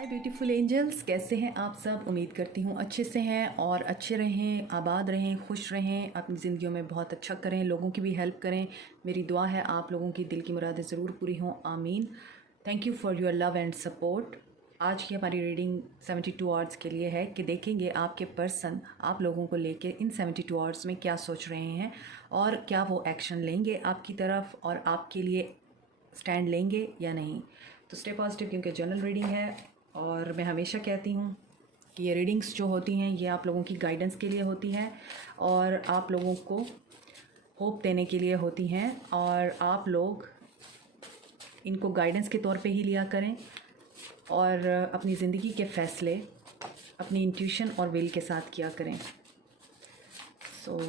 हाय beautiful angels, कैसे हैं आप सब। उम्मीद करती हूँ अच्छे से हैं और अच्छे रहें, आबाद रहें, खुश रहें, अपनी ज़िंदगियों में बहुत अच्छा करें, लोगों की भी हेल्प करें। मेरी दुआ है आप लोगों की दिल की मुरादें ज़रूर पूरी हों, आमीन। Thank you for your love and support. आज की हमारी रीडिंग 72 आवर्स के लिए है कि देखेंगे आपके पर्सन आप लोगों को लेके इन 72 आवर्स में क्या सोच रहे हैं और क्या वो एक्शन लेंगे आपकी तरफ और आपके लिए स्टैंड लेंगे या नहीं। तो स्टे पॉजिटिव, क्योंकि जनरल रीडिंग है और मैं हमेशा कहती हूँ कि ये रीडिंग्स जो होती हैं ये आप लोगों की गाइडेंस के लिए होती हैं और आप लोगों को होप देने के लिए होती हैं, और आप लोग इनको गाइडेंस के तौर पे ही लिया करें और अपनी ज़िंदगी के फ़ैसले अपनी इंट्यूशन और विल के साथ किया करें। सो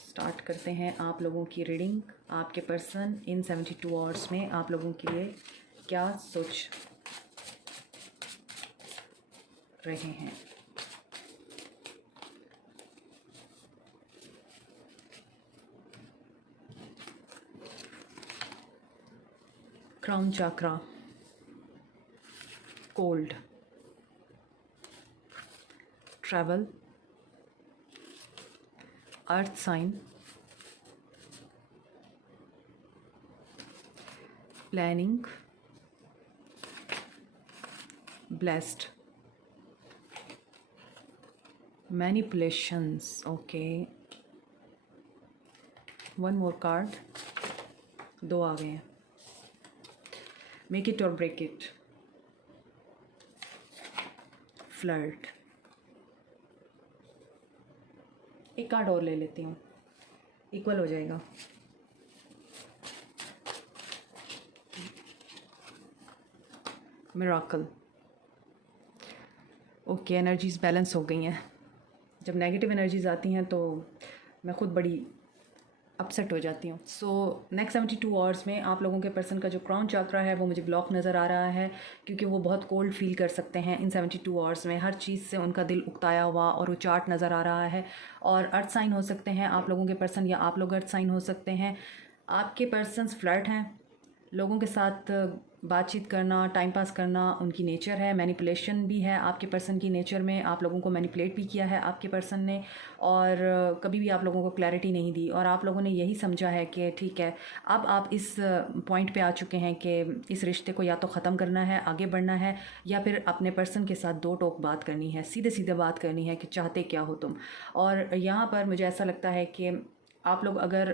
स्टार्ट करते हैं आप लोगों की रीडिंग। आपके पर्सन इन 72 आवर्स में आप लोगों के लिए क्या सोच रहे हैं। Crown chakra, cold, travel, earth sign, planning, blessed, manipulations. Okay, one more card, दो आ गए हैं। मेक इट और ब्रेक इट, फ्लर्ट। एक कार्ड और ले लेती हूँ, इक्वल हो जाएगा। मिराकल। ओके, एनर्जीज़ बैलेंस हो गई हैं। जब नेगेटिव एनर्जीज़ आती हैं तो मैं खुद बड़ी अपसेट हो जाती हूँ। सो नेक्स्ट 72 आवर्स में आप लोगों के पर्सन का जो क्राउन चक्रा है वो मुझे ब्लॉक नज़र आ रहा है, क्योंकि वो बहुत कोल्ड फील कर सकते हैं इन 72 आवर्स में। हर चीज़ से उनका दिल उकताया हुआ और वो चार्ट नज़र आ रहा है। और अर्थ साइन हो सकते हैं आप लोगों के पर्सन, या आप लोग अर्थ साइन हो सकते हैं। आपके पर्सन्स फ्लर्ट हैं, लोगों के साथ बातचीत करना, टाइम पास करना उनकी नेचर है। मैनिपुलेशन भी है आपके पर्सन की नेचर में, आप लोगों को मैनिपुलेट भी किया है आपके पर्सन ने, और कभी भी आप लोगों को क्लैरिटी नहीं दी, और आप लोगों ने यही समझा है कि ठीक है अब आप इस पॉइंट पे आ चुके हैं कि इस रिश्ते को या तो ख़त्म करना है, आगे बढ़ना है, या फिर अपने पर्सन के साथ दो टोक बात करनी है, सीधे सीधे बात करनी है कि चाहते क्या हो तुम। और यहाँ पर मुझे ऐसा लगता है कि आप लोग अगर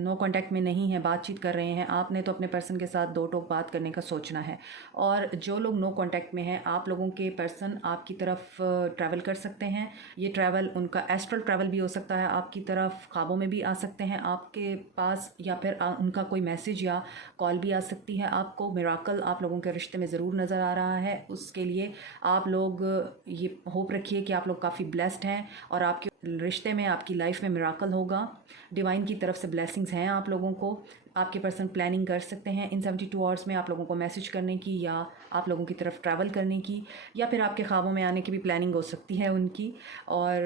नो कांटेक्ट में नहीं हैं, बातचीत कर रहे हैं, आपने तो अपने पर्सन के साथ दो टोक बात करने का सोचना है। और जो लोग नो कांटेक्ट में हैं, आप लोगों के पर्सन आपकी तरफ ट्रैवल कर सकते हैं। ये ट्रैवल उनका एस्ट्रल ट्रैवल भी हो सकता है, आपकी तरफ ख्वाबों में भी आ सकते हैं आपके पास, या फिर उनका कोई मैसेज या कॉल भी आ सकती है आपको। मिराकल आप लोगों के रिश्ते में ज़रूर नज़र आ रहा है। उसके लिए आप लोग ये होप रखिए कि आप लोग काफ़ी ब्लेस्ड हैं और आपके रिश्ते में, आपकी लाइफ में मिराकल होगा। डिवाइन की तरफ से ब्लेसिंग्स हैं आप लोगों को। आपके पर्सन प्लानिंग कर सकते हैं इन 72 आवर्स में आप लोगों को मैसेज करने की, या आप लोगों की तरफ ट्रैवल करने की, या फिर आपके ख्वाबों में आने की भी प्लानिंग हो सकती है उनकी। और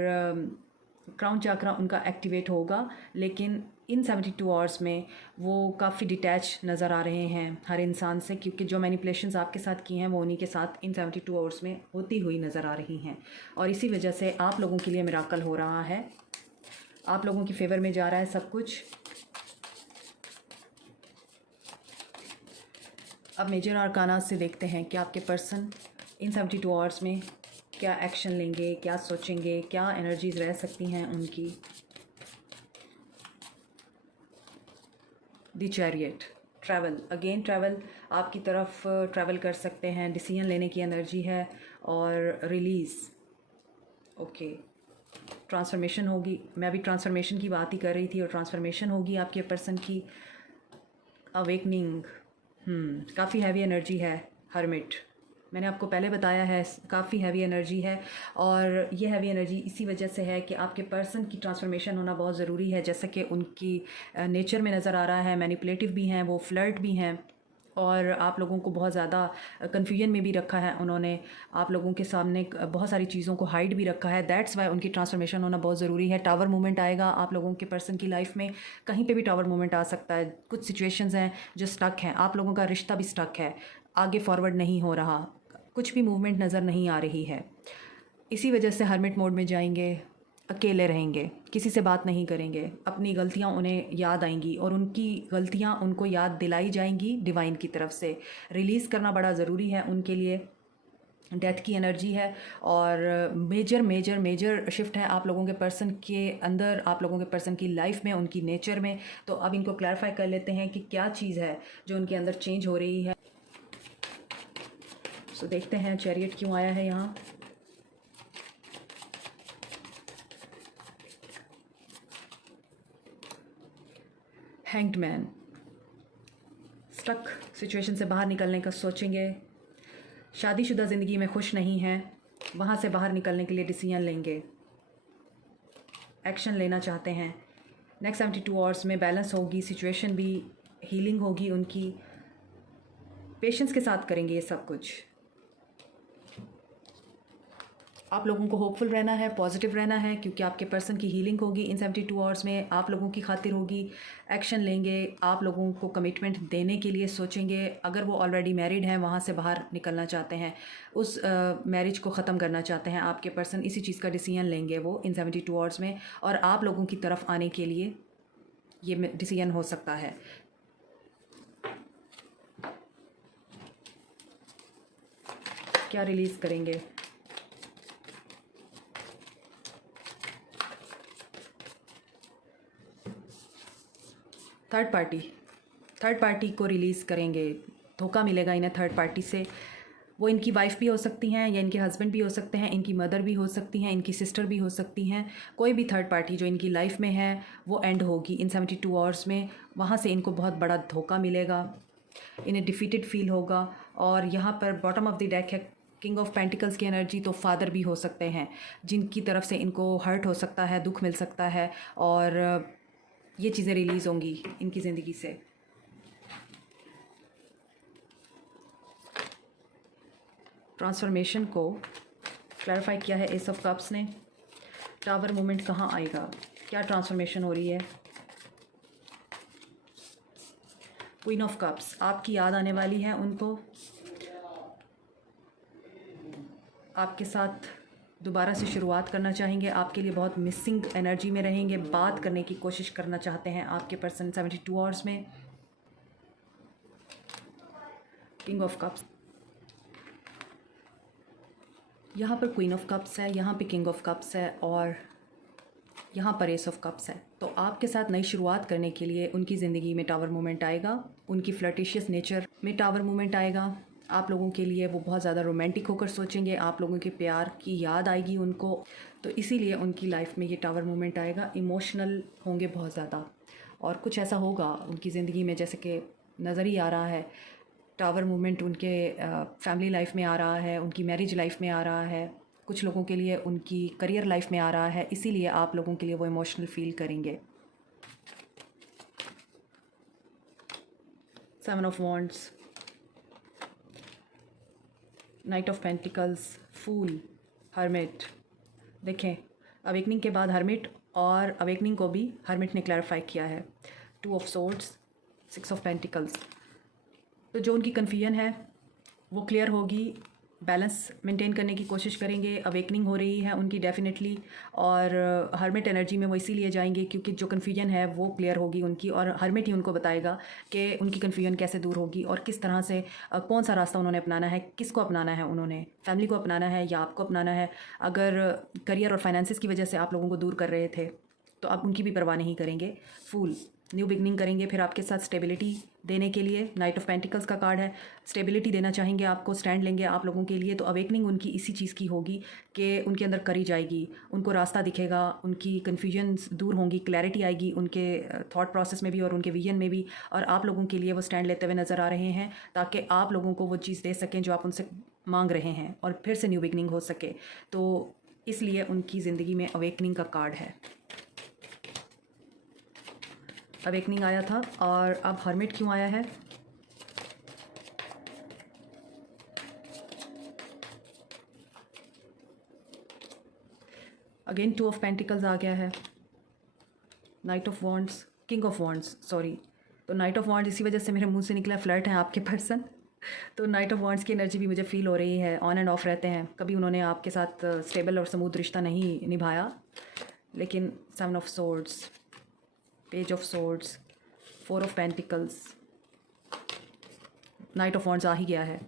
क्राउन चक्रा उनका एक्टिवेट होगा, लेकिन इन 72 आवर्स में वो काफ़ी डिटैच नज़र आ रहे हैं हर इंसान से, क्योंकि जो मैनिपुलेशंस आपके साथ की हैं वो उन्हीं के साथ इन 72 आवर्स में होती हुई नज़र आ रही हैं, और इसी वजह से आप लोगों के लिए मिराकल हो रहा है। आप लोगों की फेवर में जा रहा है सब कुछ। अब मेजर आर्काना से देखते हैं कि आपके पर्सन इन 72 आवर्स में क्या एक्शन लेंगे, क्या सोचेंगे, क्या एनर्जीज रह सकती हैं उनकी। The chariot, travel, again travel, आपकी तरफ ट्रैवल कर सकते हैं, डिसीजन लेने की एनर्जी है, और रिलीज़। ओके, ट्रांसफॉर्मेशन होगी। मैं अभी ट्रांसफॉर्मेशन की बात ही कर रही थी, और ट्रांसफॉर्मेशन होगी आपके पर्सन की। अवेकनिंग, काफ़ी हैवी एनर्जी है। हर्मिट, मैंने आपको पहले बताया है काफ़ी हैवी एनर्जी है, और ये हैवी एनर्जी इसी वजह से है कि आपके पर्सन की ट्रांसफॉर्मेशन होना बहुत ज़रूरी है। जैसा कि उनकी नेचर में नज़र आ रहा है, मैनिपुलेटिव भी हैं वो, फ्लर्ट भी हैं, और आप लोगों को बहुत ज़्यादा कन्फ्यूजन में भी रखा है उन्होंने। आप लोगों के सामने बहुत सारी चीज़ों को हाइड भी रखा है। दैट्स वाई उनकी ट्रांसफॉर्मेशन होना बहुत ज़रूरी है। टावर मूवमेंट आएगा आप लोगों के पर्सन की लाइफ में, कहीं पे भी टावर मूवमेंट आ सकता है। कुछ सिचुएशंस हैं जो स्टक हैं, आप लोगों का रिश्ता भी स्टक है, आगे फॉरवर्ड नहीं हो रहा। कुछ भी मूवमेंट नज़र नहीं आ रही है। इसी वजह से हर्मिट मोड में जाएंगे, अकेले रहेंगे, किसी से बात नहीं करेंगे, अपनी गलतियाँ उन्हें याद आएंगी और उनकी गलतियाँ उनको याद दिलाई जाएंगी डिवाइन की तरफ से। रिलीज़ करना बड़ा ज़रूरी है उनके लिए। डेथ की एनर्जी है और मेजर मेजर मेजर शिफ्ट है आप लोगों के पर्सन के अंदर, आप लोगों के पर्सन की लाइफ में, उनकी नेचर में। तो अब इनको क्लैरिफाई कर लेते हैं कि क्या चीज़ है जो उनके अंदर चेंज हो रही है। सो देखते हैं चैरियट क्यों आया है यहाँ। हैंग्ड मैन, स्टक सिचुएशन से बाहर निकलने का सोचेंगे, शादीशुदा ज़िंदगी में खुश नहीं हैं, वहाँ से बाहर निकलने के लिए डिसीजन लेंगे, एक्शन लेना चाहते हैं। नेक्स्ट 72 आवर्स में बैलेंस होगी, सिचुएशन भी, हीलिंग होगी उनकी, पेशेंस के साथ करेंगे ये सब कुछ। आप लोगों को होपफुल रहना है, पॉजिटिव रहना है, क्योंकि आपके पर्सन की हीलिंग होगी इन 72 आवर्स में, आप लोगों की खातिर होगी। एक्शन लेंगे, आप लोगों को कमिटमेंट देने के लिए सोचेंगे। अगर वो ऑलरेडी मैरिड हैं, वहाँ से बाहर निकलना चाहते हैं, उस मैरिज को ख़त्म करना चाहते हैं, आपके पर्सन इसी चीज़ का डिसीजन लेंगे वो इन 72 आवर्स में। और आप लोगों की तरफ आने के लिए ये डिसीजन हो सकता है। क्या रिलीज़ करेंगे? थर्ड पार्टी को रिलीज़ करेंगे। धोखा मिलेगा इन्हें थर्ड पार्टी से। वो इनकी वाइफ भी हो सकती हैं या इनके हस्बैंड भी हो सकते हैं, इनकी मदर भी हो सकती हैं, इनकी सिस्टर भी हो सकती हैं। कोई भी थर्ड पार्टी जो इनकी लाइफ में है वो एंड होगी इन 72 आवर्स में। वहाँ से इनको बहुत बड़ा धोखा मिलेगा, इन्हें डिफीटेड फील होगा। और यहाँ पर बॉटम ऑफ द डेक है किंग ऑफ पेंटिकल्स की एनर्जी। तो फादर भी हो सकते हैं जिनकी तरफ से इनको हर्ट हो सकता है, दुख मिल सकता है, और ये चीज़ें रिलीज़ होंगी इनकी ज़िंदगी से। ट्रांसफॉर्मेशन को क्लैरिफाई किया है एस ऑफ कप्स ने। टावर मूवमेंट कहाँ आएगा, क्या ट्रांसफॉर्मेशन हो रही है? क्वीन ऑफ कप्स, आपकी याद आने वाली है उनको, आपके साथ दोबारा से शुरुआत करना चाहेंगे, आपके लिए बहुत मिसिंग एनर्जी में रहेंगे, बात करने की कोशिश करना चाहते हैं आपके पर्सन 72 आवर्स में। किंग ऑफ कप्स, यहाँ पर क्वीन ऑफ कप्स है, यहाँ पे किंग ऑफ कप्स है और यहाँ पर एस ऑफ कप्स है। तो आपके साथ नई शुरुआत करने के लिए उनकी ज़िंदगी में टावर मूवमेंट आएगा, उनकी फ्लर्टिशियस नेचर में टावर मूवमेंट आएगा। आप लोगों के लिए वो बहुत ज़्यादा रोमांटिक होकर सोचेंगे, आप लोगों के प्यार की याद आएगी उनको, तो इसीलिए उनकी लाइफ में ये टावर मूवमेंट आएगा। इमोशनल होंगे बहुत ज़्यादा और कुछ ऐसा होगा उनकी ज़िंदगी में जैसे कि नज़र ही आ रहा है। टावर मूवमेंट उनके फैमिली लाइफ में आ रहा है, उनकी मैरिज लाइफ में आ रहा है, कुछ लोगों के लिए उनकी करियर लाइफ में आ रहा है, इसीलिए आप लोगों के लिए वो इमोशनल फील करेंगे। 7 of wands, knight of pentacles, fool, hermit. देखें अवेकनिंग के बाद हर्मिट, और अवेकनिंग को भी हर्मिट ने क्लैरिफाई किया है। 2 ऑफ सोर्ड्स, 6 ऑफ पेंटिकल्स। तो जो उनकी कन्फ्यूजन है वो क्लियर होगी, बैलेंस मेंटेन करने की कोशिश करेंगे। अवेकनिंग हो रही है उनकी डेफिनेटली, और हर्मिट एनर्जी में वो इसीलिए जाएंगे क्योंकि जो कन्फ्यूजन है वो क्लियर होगी उनकी, और हर्मिट ही उनको बताएगा कि उनकी कन्फ्यूजन कैसे दूर होगी और किस तरह से कौन सा रास्ता उन्होंने अपनाना है, किसको अपनाना है, उन्होंने फैमिली को अपनाना है या आपको अपनाना है। अगर करियर और फाइनेंसिस की वजह से आप लोगों को दूर कर रहे थे तो आप उनकी भी परवाह नहीं करेंगे। फूल, न्यू बिगनिंग करेंगे फिर आपके साथ स्टेबिलिटी देने के लिए। नाइट ऑफ पेंटिकल्स का कार्ड है, स्टेबिलिटी देना चाहेंगे आपको, स्टैंड लेंगे आप लोगों के लिए। तो अवेकनिंग उनकी इसी चीज़ की होगी कि उनके अंदर करी जाएगी, उनको रास्ता दिखेगा, उनकी कन्फ्यूजन्स दूर होंगी, क्लैरिटी आएगी उनके थॉट प्रोसेस में भी और उनके विजन में भी। और आप लोगों के लिए वो स्टैंड लेते हुए नज़र आ रहे हैं ताकि आप लोगों को वो चीज़ दे सकें जो आप उनसे मांग रहे हैं और फिर से न्यू बिगनिंग हो सके। तो इसलिए उनकी ज़िंदगी में अवेकनिंग का कार्ड है। अवेकनिंग आया था और अब हर्मिट क्यों आया है? अगेन 2 ऑफ पेंटिकल्स आ गया है, night of wands, king of wands, sorry. तो नाइट ऑफ वॉन्ड्स इसी वजह से मेरे मुंह से निकला, फ्लर्ट है आपके पर्सन। तो नाइट ऑफ वॉन्ड्स की एनर्जी भी मुझे फील हो रही है, ऑन एंड ऑफ रहते हैं, कभी उन्होंने आपके साथ स्टेबल और स्मूथ रिश्ता नहीं निभाया। लेकिन 7 of swords, page of swords, 4 of pentacles, knight of wands आ ही गया है।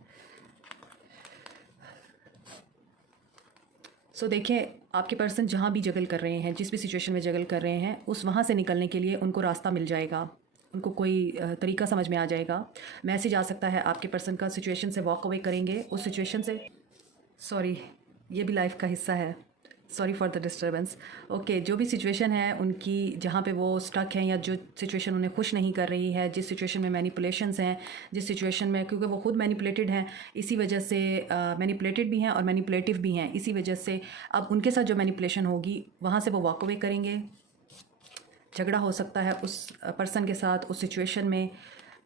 सो देखिए, आपके पर्सन जहाँ भी जगल कर रहे हैं, जिस भी सिचुएशन में जगल कर रहे हैं, उस वहाँ से निकलने के लिए उनको रास्ता मिल जाएगा, उनको कोई तरीका समझ में आ जाएगा। मैसेज आ सकता है आपके पर्सन का, सिचुएशन से वॉक अवे करेंगे उस सिचुएशन से। सॉरी, ये भी लाइफ का हिस्सा है, sorry for the disturbance. Okay, जो भी सिचुएशन है उनकी, जहाँ पे वो स्टक हैं या जो सिचुएशन उन्हें खुश नहीं कर रही है, जिस सिचुएशन में मैनिपुलेशंस हैं, जिस सिचुएशन में, क्योंकि वो खुद मैनिपुलेटेड हैं, इसी वजह से मैनिपुलेटेड भी हैं और मैनिपुलेटिव भी हैं, इसी वजह से अब उनके साथ जो मैनिपुलेशन होगी वहाँ से वो वॉक अवे करेंगे। झगड़ा हो सकता है उस पर्सन के साथ, उस सिचुएशन में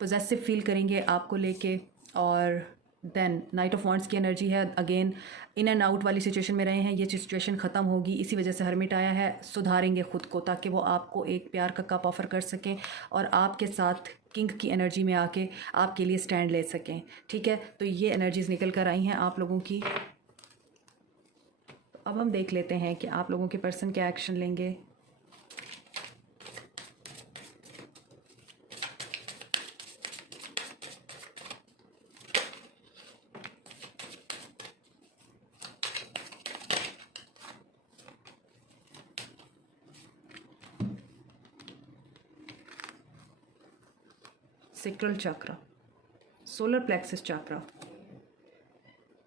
पोजेसिव फील करेंगे आपको लेके। और देन नाइट ऑफ वॉन्ड्स की एनर्जी है, अगेन इन एंड आउट वाली सिचुएशन में रहे हैं, ये सिचुएशन ख़त्म होगी, इसी वजह से हर्मिट आया है। सुधारेंगे ख़ुद को ताकि वो आपको एक प्यार का कप ऑफ़र कर सकें और आपके साथ किंग की एनर्जी में आके आपके लिए स्टैंड ले सकें। ठीक है, तो ये एनर्जीज़ निकल कर आई हैं आप लोगों की। अब हम देख लेते हैं कि आप लोगों के पर्सन क्या एक्शन लेंगे। Sacral chakra, solar plexus chakra,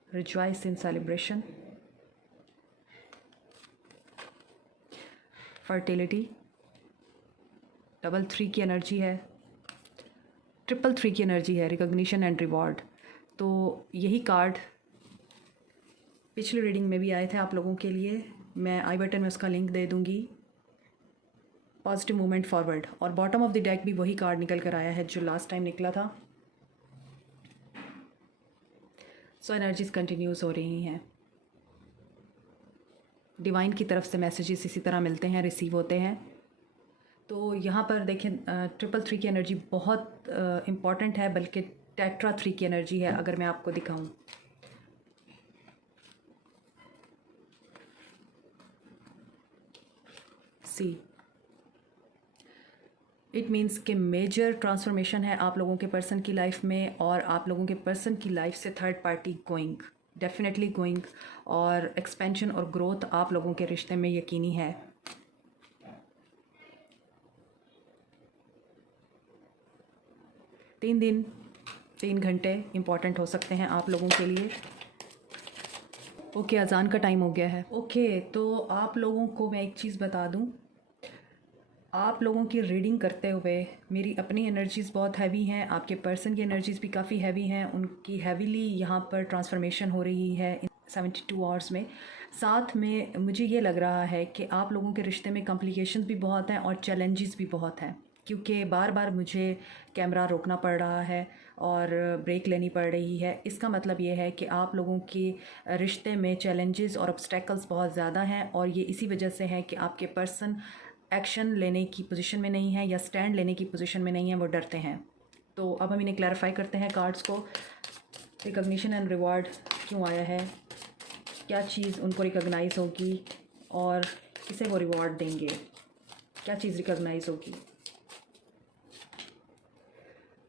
rejoice in celebration, fertility, double 3 की एनर्जी है, ट्रिपल 3 की एनर्जी है, रिकॉग्निशन एंड रिवॉर्ड। तो यही कार्ड पिछली रीडिंग में भी आए थे आप लोगों के लिए, मैं आई बटन में उसका लिंक दे दूँगी। पॉजिटिव मूवमेंट फॉरवर्ड, और बॉटम ऑफ द डेक भी वही कार्ड निकल कर आया है जो लास्ट टाइम निकला था। सो एनर्जीज कंटिन्यूस हो रही हैं, डिवाइन की तरफ से मैसेजेस इसी तरह मिलते हैं, रिसीव होते हैं। तो यहाँ पर देखें, ट्रिपल 3 की एनर्जी बहुत इम्पॉर्टेंट है, बल्कि टेट्रा 3 की एनर्जी है। अगर मैं आपको दिखाऊं, सी इट मीन्स कि मेजर ट्रांसफॉर्मेशन है आप लोगों के पर्सन की लाइफ में, और आप लोगों के पर्सन की लाइफ से third party going, definitely going, और एक्सपेंशन और ग्रोथ आप लोगों के रिश्ते में यकीनी है। तीन दिन 3 घंटे इम्पॉर्टेंट हो सकते हैं आप लोगों के लिए। ओके, अजान का टाइम हो गया है। ओके, तो आप लोगों को मैं एक चीज़ बता दूं, आप लोगों की रीडिंग करते हुए मेरी अपनी एनर्जीज़ बहुत हैवी हैं, आपके पर्सन की एनर्जीज़ भी काफ़ी हैवी हैं, उनकी हैवीली यहाँ पर ट्रांसफॉर्मेशन हो रही है इन 72 आवर्स में। साथ में मुझे ये लग रहा है कि आप लोगों के रिश्ते में कॉम्प्लिकेशंस भी बहुत हैं और चैलेंजेस भी बहुत हैं, क्योंकि बार बार मुझे कैमरा रोकना पड़ रहा है और ब्रेक लेनी पड़ रही है। इसका मतलब ये है कि आप लोगों के रिश्ते में चैलेंजेस और ऑब्स्टेकल्स बहुत ज़्यादा हैं, और ये इसी वजह से है कि आपके पर्सन एक्शन लेने की पोजीशन में नहीं है या स्टैंड लेने की पोजीशन में नहीं है, वो डरते हैं। तो अब हम इन्हें क्लैरिफाई करते हैं कार्ड्स को। रिकॉग्निशन एंड रिवॉर्ड क्यों आया है, क्या चीज़ उनको रिकॉग्नाइज होगी और किसे वो रिवॉर्ड देंगे, क्या चीज़ रिकॉग्नाइज होगी।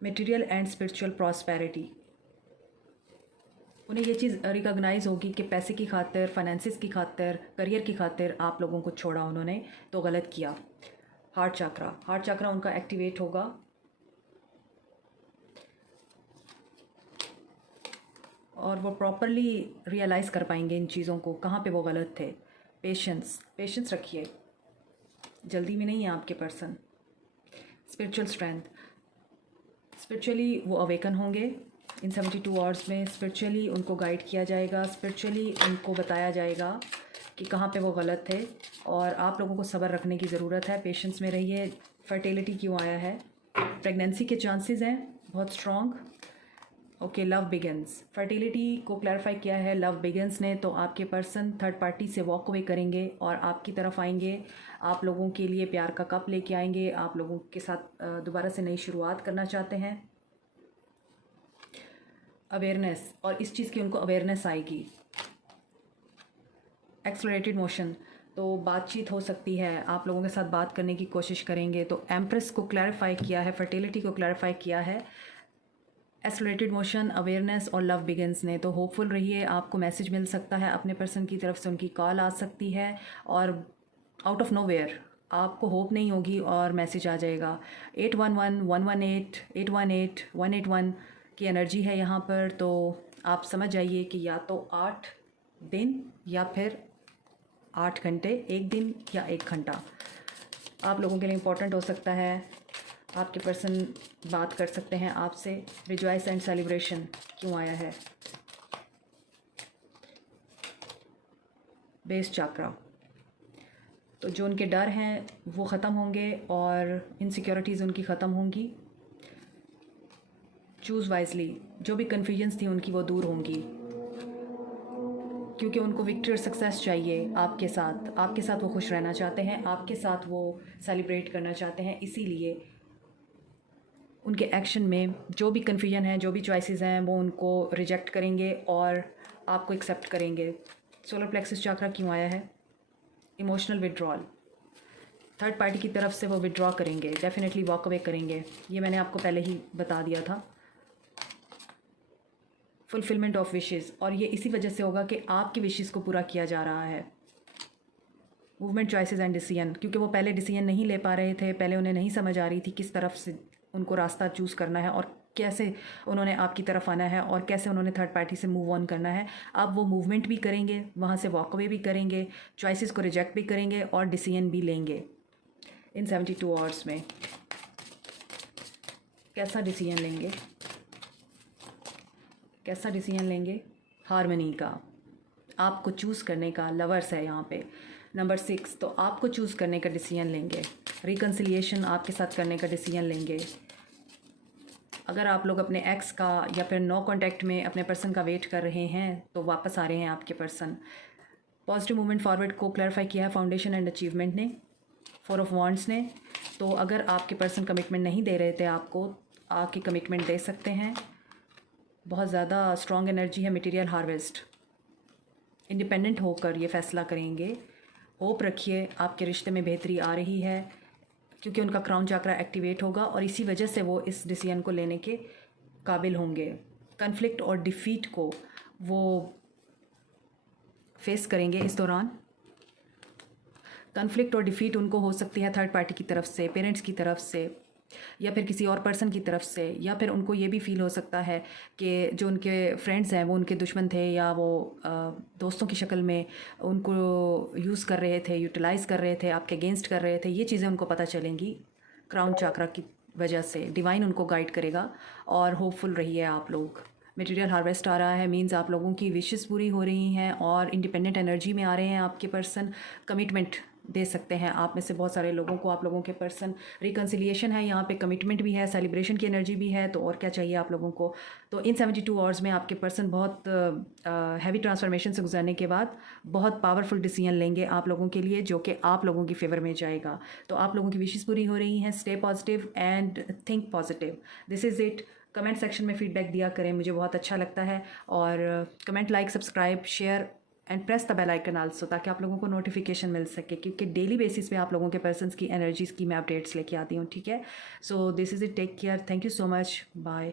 मटेरियल एंड स्पिरिचुअल प्रॉस्पेरिटी, उन्हें ये चीज़ रिकॉग्नाइज़ होगी कि पैसे की खातिर, फाइनेंसिस की खातिर, करियर की खातिर आप लोगों को छोड़ा उन्होंने, तो गलत किया। हार्ट चक्रा, हार्ट चक्रा उनका एक्टिवेट होगा, और वो प्रॉपरली रियलाइज़ कर पाएंगे इन चीज़ों को, कहाँ पे वो गलत थे। पेशेंस, पेशेंस रखिए, जल्दी में नहीं है आपके पर्सन। स्पिरिचुअल स्ट्रेंथ, स्पिरिचुअली वो अवेकन होंगे इन 72 आवर्स में। स्पिरिचुअली उनको गाइड किया जाएगा, स्पिरिचुअली उनको बताया जाएगा कि कहाँ पे वो गलत थे, और आप लोगों को सब्र रखने की ज़रूरत है, पेशेंस में रहिए। फर्टिलिटी क्यों आया है, प्रेगनेंसी के चांसेस हैं बहुत strong. Okay, love begins, fertility को क्लैरिफाई किया है लव बिगिंस ने, तो आपके पर्सन थर्ड पार्टी से वॉक अवे करेंगे और आपकी तरफ आएंगे, आप लोगों के लिए प्यार का कप लेके आएंगे, आप लोगों के साथ दोबारा से नई शुरुआत करना चाहते हैं। अवेयरनेस, और इस चीज़ की उनको अवेयरनेस आएगी। एक्सलरेटेड मोशन, तो बातचीत हो सकती है, आप लोगों के साथ बात करने की कोशिश करेंगे। तो एम्प्रेस को क्लैरिफाई किया है, फर्टिलिटी को क्लैरिफाई किया है एक्सलरेटेड मोशन, अवेयरनेस और लव बिगिंस ने। तो होपफुल रहिए, आपको मैसेज मिल सकता है अपने पर्सन की तरफ से, उनकी कॉल आ सकती है और आउट ऑफ नोवेयर आपको होप नहीं होगी और मैसेज आ जाएगा। 811-118, 818-181 की एनर्जी है यहाँ पर। तो आप समझ जाइए कि या तो 8 दिन या फिर 8 घंटे, 1 दिन या 1 घंटा आप लोगों के लिए इम्पोर्टेंट हो सकता है। आपके पर्सन बात कर सकते हैं आपसे। रिजॉइस एंड सेलिब्रेशन क्यों आया है? बेस चाक्रा, तो जो उनके डर हैं वो ख़त्म होंगे और इनसिक्योरिटीज़ उनकी ख़त्म होंगी। चूज़ वाइजली, जो भी कन्फ्यूजन्स थी उनकी वो दूर होंगी, क्योंकि उनको विक्ट्री और सक्सेस चाहिए आपके साथ वो खुश रहना चाहते हैं, आपके साथ वो सेलिब्रेट करना चाहते हैं। इसीलिए उनके एक्शन में जो भी कन्फ्यूजन है, जो भी चॉइसेस हैं, वो उनको रिजेक्ट करेंगे और आपको एक्सेप्ट करेंगे। सोलर प्लेक्सस चाक्रा क्यों आया है? इमोशनल विड्रॉल, थर्ड पार्टी की तरफ से वो विड्रॉ करेंगे, डेफिनेटली वॉक अवे करेंगे। ये मैंने आपको पहले ही बता दिया था। फुलफिलमेंट ऑफ विशेज़, और ये इसी वजह से होगा कि आपकी विशेज़ को पूरा किया जा रहा है। मूवमेंट, चॉइसेस एंड डिसीजन, क्योंकि वो पहले डिसीजन नहीं ले पा रहे थे, पहले उन्हें नहीं समझ आ रही थी किस तरफ से उनको रास्ता चूज़ करना है और कैसे उन्होंने आपकी तरफ आना है और कैसे उन्होंने थर्ड पार्टी से मूव ऑन करना है। अब वो मूवमेंट भी करेंगे, वहाँ से वॉक अवे भी करेंगे, चॉइसेस को रिजेक्ट भी करेंगे और डिसीजन भी लेंगे इन 72 आवर्स में। कैसा डिसीजन लेंगे? कैसा डिसीजन लेंगे? हारमनी का, आपको चूज़ करने का। लवर्स है यहाँ पे नंबर 6, तो आपको चूज़ करने का डिसीजन लेंगे। रिकन्सिलिएशन आपके साथ करने का डिसीजन लेंगे। अगर आप लोग अपने एक्स का या फिर नो कांटेक्ट में अपने पर्सन का वेट कर रहे हैं तो वापस आ रहे हैं आपके पर्सन। पॉजिटिव मूवमेंट फॉरवर्ड को क्लैरिफाई किया है फाउंडेशन एंड अचीवमेंट ने, 4 ऑफ वॉन्ड्स ने। तो अगर आपके पर्सन कमिटमेंट नहीं दे रहे थे आपको, आके कमिटमेंट दे सकते हैं। बहुत ज़्यादा स्ट्रॉन्ग एनर्जी है। मटेरियल हार्वेस्ट, इंडिपेंडेंट होकर ये फैसला करेंगे। होप रखिए, आपके रिश्ते में बेहतरी आ रही है, क्योंकि उनका क्राउन चक्रा एक्टिवेट होगा और इसी वजह से वो इस डिसीजन को लेने के काबिल होंगे। कन्फ्लिक्ट और डिफीट को वो फेस करेंगे इस दौरान। कन्फ्लिक्ट और डिफीट उनको हो सकती है थर्ड पार्टी की तरफ से, पेरेंट्स की तरफ से, या फिर किसी और पर्सन की तरफ से, या फिर उनको ये भी फील हो सकता है कि जो उनके फ्रेंड्स हैं वो उनके दुश्मन थे, या वो दोस्तों की शक्ल में उनको यूज़ कर रहे थे, यूटिलाइज़ कर रहे थे, आपके अगेंस्ट कर रहे थे। ये चीज़ें उनको पता चलेंगी क्राउन चक्रा की वजह से। डिवाइन उनको गाइड करेगा और होपफुल रहिए आप लोग। मटेरियल हार्वेस्ट आ रहा है, मींस आप लोगों की विशेस पूरी हो रही हैं और इंडिपेंडेंट एनर्जी में आ रहे हैं आपके पर्सन। कमिटमेंट दे सकते हैं आप में से बहुत सारे लोगों को आप लोगों के पर्सन। रिकन्सिलिएशन है यहाँ पे, कमिटमेंट भी है, सेलिब्रेशन की एनर्जी भी है। तो और क्या चाहिए आप लोगों को? तो इन 72 आवर्स में आपके पर्सन बहुत हैवी ट्रांसफॉर्मेशन से गुजरने के बाद बहुत पावरफुल डिसीजन लेंगे आप लोगों के लिए, जो कि आप लोगों की फेवर में जाएगा। तो आप लोगों की विशेस पूरी हो रही हैं। Stay positive and think positive. This is it. Comment section में फीडबैक दिया करें, मुझे बहुत अच्छा लगता है। और comment, like, subscribe, share and press the bell icon also, ताकि आप लोगों को नोटिफिकेशन मिल सके, क्योंकि डेली बेसिस पे आप लोगों के पर्सन्स की एनर्जीज़ की मैं अपडेट्स लेके आती हूँ। ठीक है, so this is it. Take care, thank you so much, bye.